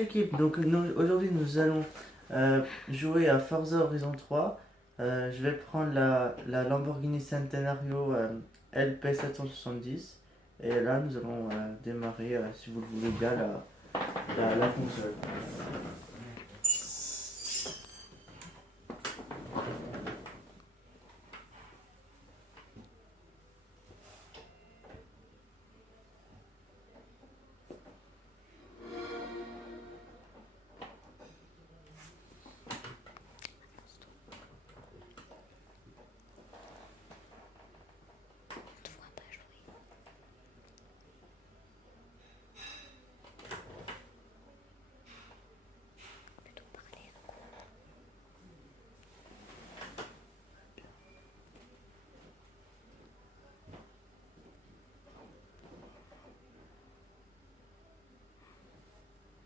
Équipe, donc aujourd'hui nous allons jouer à Forza Horizon 3. Je vais prendre la Lamborghini Centenario LP 770 et là nous allons démarrer, si vous le voulez bien, la console.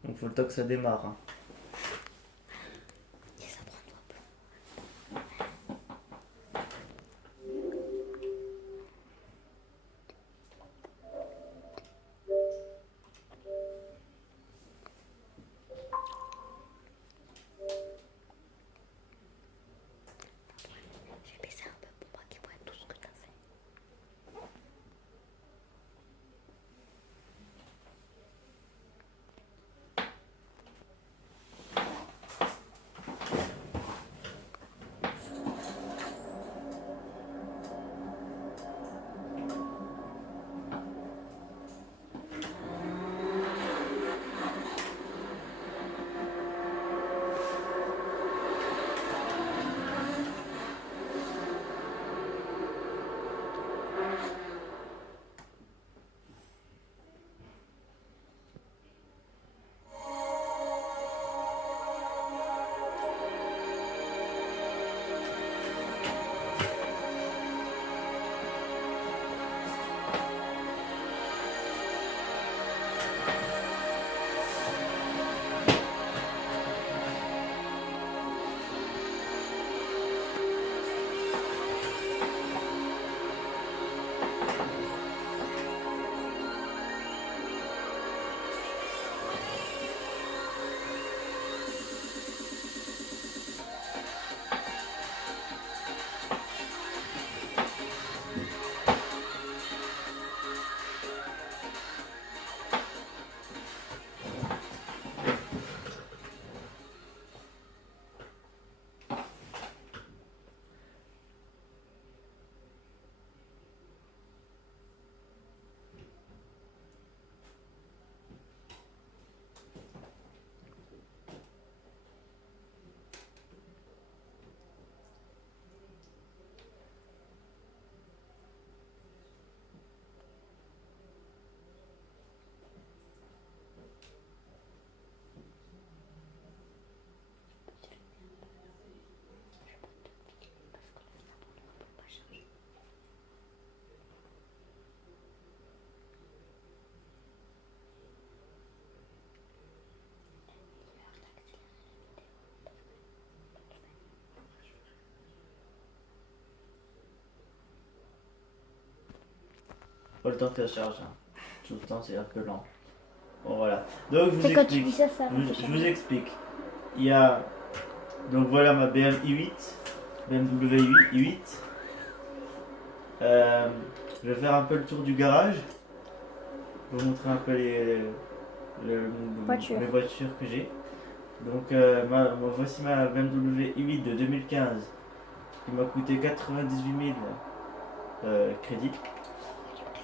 Donc faut le temps que ça démarre, hein. J'ai baissé un peu pour pas qu'ils voient tout ce que t'as fait. Pas le temps que ça charge, hein. Tout le temps c'est un peu lent. Bon voilà. Donc je vous C'est quand tu explique. dis ça, ça Je vous explique. Il y a donc voilà ma BM i8, BMW i8. Je vais faire un peu le tour du garage. Je vais vous montrer un peu Voiture. les voitures que j'ai. Donc voici ma BMW i8 de 2015 qui m'a coûté 98 000 crédits.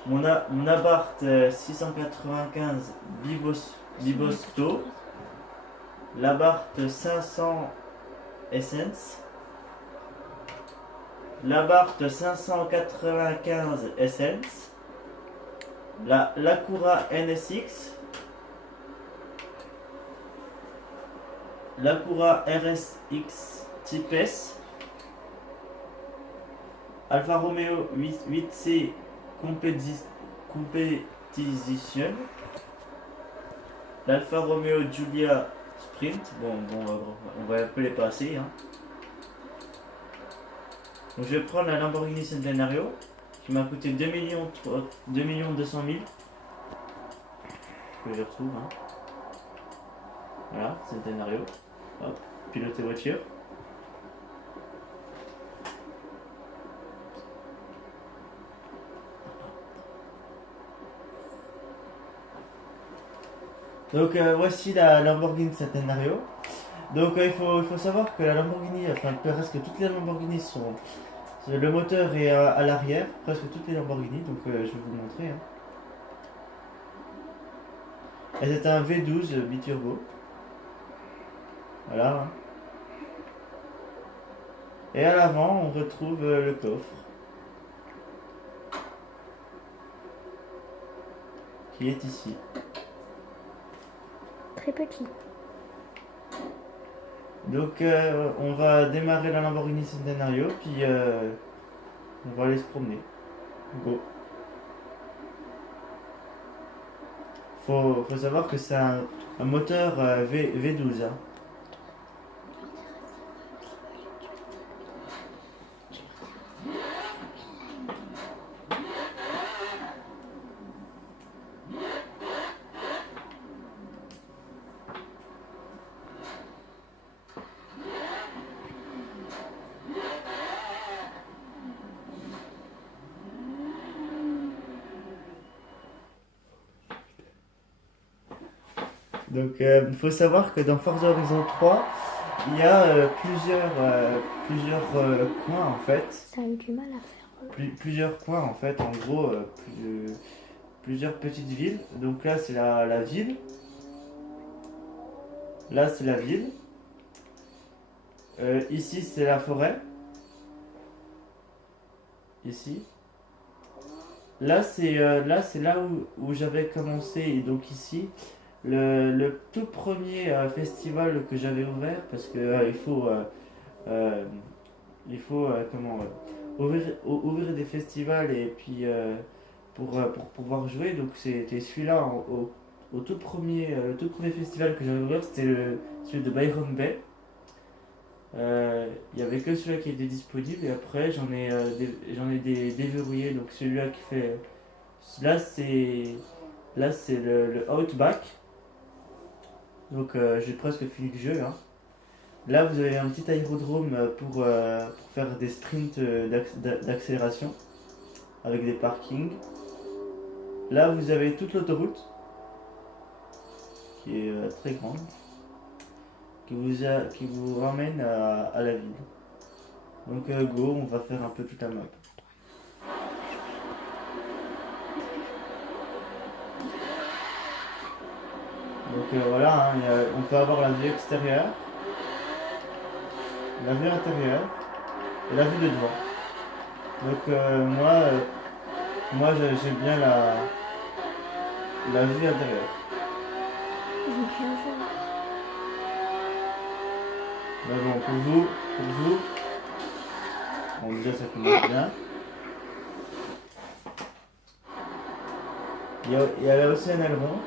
Mon Abarth 695 Bibosto. L'Abarth 500 Essence. L'Abarth 595 Essence. L'Acura NSX. L'Acura RSX Type S. Alfa Romeo 8C Competition. L'Alfa Romeo Giulia Sprint. Bon, on va un peu les passer, hein. Donc je vais prendre la Lamborghini Centenario qui m'a coûté 2 200 000. Que je retrouve, hein. Voilà, Centenario. Hop, piloter voiture. Donc voici la Lamborghini Centenario. Donc il faut savoir que la Lamborghini, enfin presque toutes les Lamborghini sont... Le moteur est à l'arrière, presque toutes les Lamborghini, donc je vais vous montrer. Hein. Et c'est un V12 biturbo. Voilà. Hein. Et à l'avant, on retrouve le coffre. Qui est ici. Très petit. Donc on va démarrer la Lamborghini Centenario, puis on va aller se promener. Go. Faut savoir que c'est un moteur V12. Hein. Donc il faut savoir que dans Forza Horizon 3, il y a plusieurs coins en fait. Ça a eu du mal à faire. Plusieurs coins en fait, en gros, plusieurs petites villes. Donc là c'est la ville. Là c'est la ville. Ici c'est la forêt. Ici. Là c'est là où j'avais commencé. Et donc ici, le tout premier festival que j'avais ouvert, parce que il faut comment ouvrir des festivals et puis pour pouvoir jouer. Donc c'était celui-là au le tout premier festival que j'avais ouvert, c'était celui de Byron Bay. Il n'y avait que celui-là qui était disponible et après j'en ai des déverrouillés. Donc celui-là qui fait là c'est le Outback. Donc j'ai presque fini le jeu. Hein. Là vous avez un petit aérodrome pour faire des sprints d'accélération avec des parkings. Là vous avez toute l'autoroute qui est très grande, qui vous ramène à la ville. Donc go, on va faire un peu toute la map. Donc voilà, hein, on peut avoir la vue extérieure, la vue intérieure et la vue de devant. Donc moi j'aime bien la vue intérieure. Ils vont rien voir. Mais bon, pour vous, bon déjà ça commence bien. Il y a là aussi un aileron.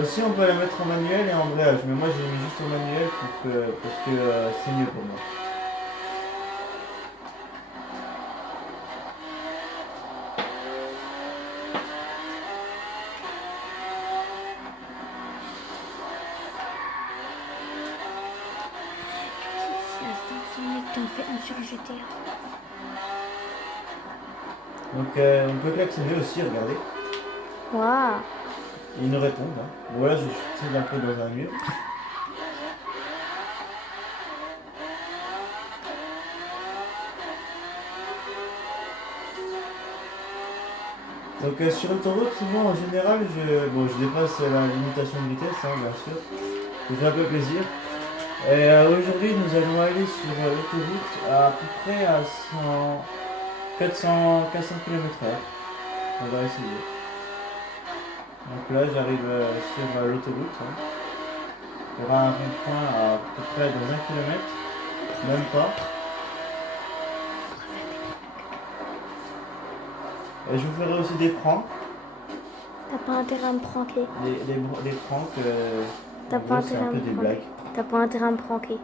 Aussi on peut la mettre en manuel et en embrayage, mais moi j'ai mis juste en manuel parce que c'est mieux pour moi. C'est à 500 que t'en fais un sur GTA. Donc on peut klaxonner aussi, regardez. Waouh. Et ils nous répondent. Hein. Voilà, je suis un peu dans un mur. Donc sur l'autoroute, moi en général, je dépasse la limitation de vitesse, hein, bien sûr. Ça fait un peu plaisir. Et aujourd'hui, nous allons aller sur l'autoroute à peu près à 400 km/h. On va essayer. Donc là, j'arrive sur l'autoroute. Hein. Il y aura un rond-point à peu près dans 1 km, même pas. Et je vous ferai aussi des pranks. T'as pas intérêt à me pranker. Des pranks, T'as en pas gros, c'est intérêt un à peu me des pranker. blagues. T'as pas intérêt à me pranker.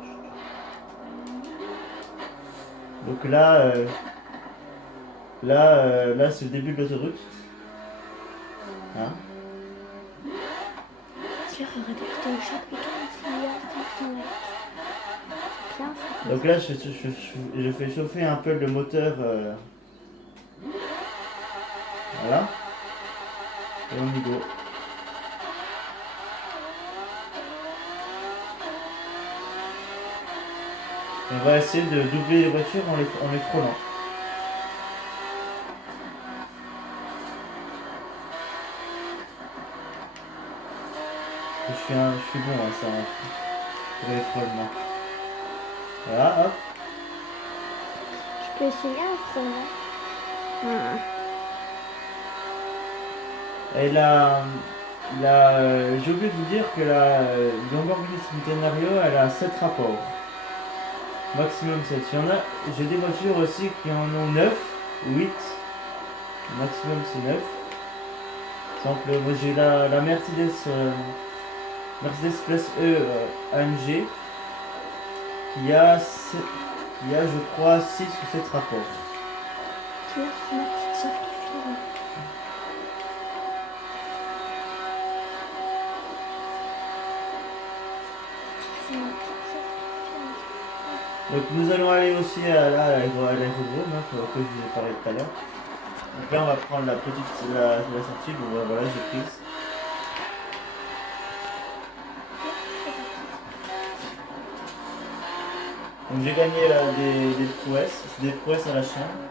Donc là, là c'est le début de l'autoroute. Hein? Tu aurais dû acheter une chaque week-end s'il y a 500 likes. C'est bien ça. Donc là, je fais chauffer un peu le moteur. Voilà. Et on y go. On va essayer de doubler les voitures en les frôlant. Je suis bon à ça, hein, pour les frôlements. Voilà, hop. Je peux essayer un frôlement. Et j'ai oublié de vous dire que la Lamborghini Centenario, elle a 7 rapports. Maximum 7. J'ai des voitures aussi qui en ont 9, 8. Maximum c'est 9. Par exemple, moi j'ai la Mercedes Classe E AMG qui a, je crois, 6 ou 7 rapports. Tu vois, c'est ma petite soeur qui filme. C'est ma petite soeur qui filme. Donc nous allons aller aussi à l'aérodrome, hein, que je vous ai parlé tout à l'heure. Donc là on va prendre la sortie, bon voilà j'ai prise. Donc j'ai gagné là, des prouesses, c'est des prouesses à la chaîne.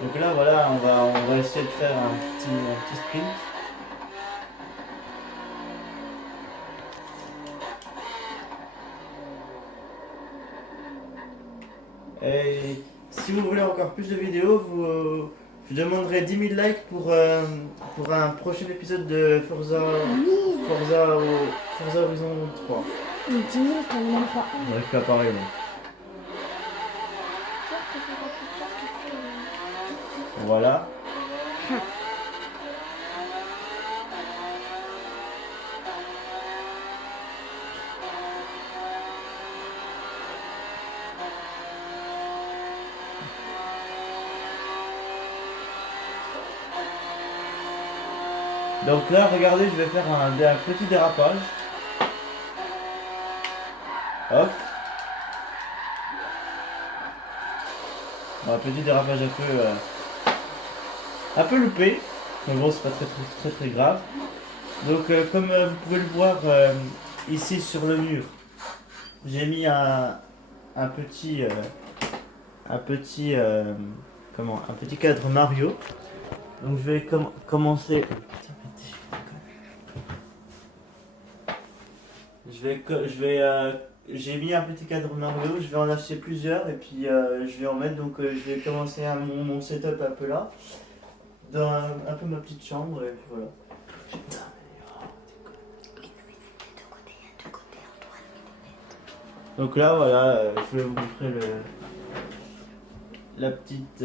Donc là voilà, on va essayer de faire un petit sprint. Et si vous voulez encore plus de vidéos, je demanderai 10 000 likes pour un prochain épisode de Forza Horizon 3. 10 000, t'en as même pas un. On n'arrive pas à parler. Voilà. Donc là, regardez, je vais faire un petit dérapage. Hop. Un petit dérapage un peu loupé. Mais bon, c'est pas très grave. Donc comme vous pouvez le voir ici sur le mur, j'ai mis un petit cadre Mario. Donc je vais commencer. J'ai mis un petit cadre Mario, je vais en acheter plusieurs et puis je vais en mettre. Donc je vais commencer mon setup un peu là, dans un peu ma petite chambre et puis voilà. Donc là voilà, je vais vous montrer la petite